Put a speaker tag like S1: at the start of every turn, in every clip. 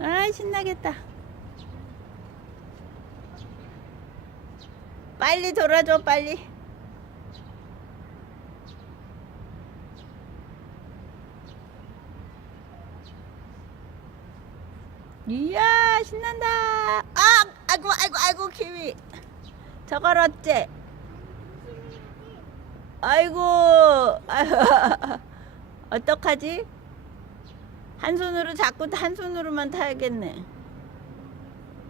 S1: 아 신나겠다. 빨리 돌아줘 빨리. 이야 신난다. 아 아이고 아이고 아이고 키위. 저걸 어째? 아이고 어떡하지? 한 손으로 잡고 한 손으로만 타야겠네.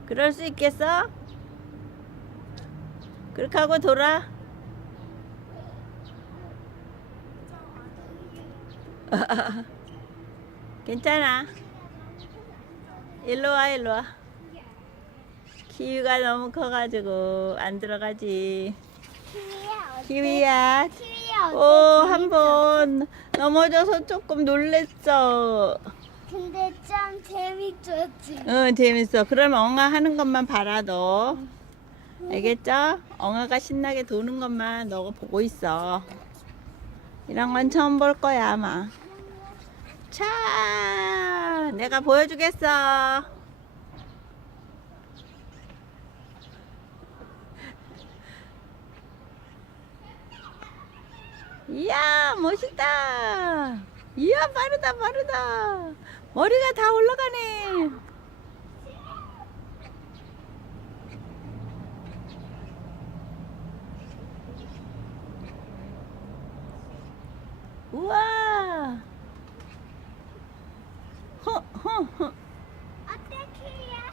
S1: 그럴 수 있겠어? 그렇게 하고 돌아. 괜찮아. 일로 와, 일로 와. 키위가 너무 커가지고 안 들어가지. 키위야.
S2: 키위야.
S1: 오, 한 번 넘어져서 조금 놀랬어.
S2: 근데 참 재밌었지.
S1: 응, 재밌어. 그럼 엉아 하는 것만 봐라, 너. 알겠죠? 엉아가 신나게 도는 것만 너가 보고 있어. 이런 건 처음 볼 거야, 아마. 자, 내가 보여주겠어. 이야, 멋있다. 이야, 빠르다, 빠르다. 머리가 다 올라가네. 우와. 허, 허, 허.
S2: 어때 키위야?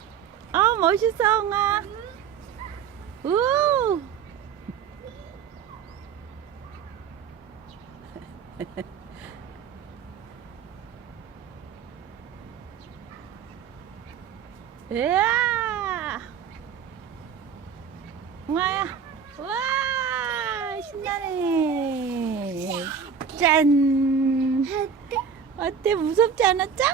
S1: 아, 멋있어, 엉아. 우. 이야. 엉아야. 와, 신나네. 짠.
S2: 어때?
S1: 어때? 무섭지 않았죠?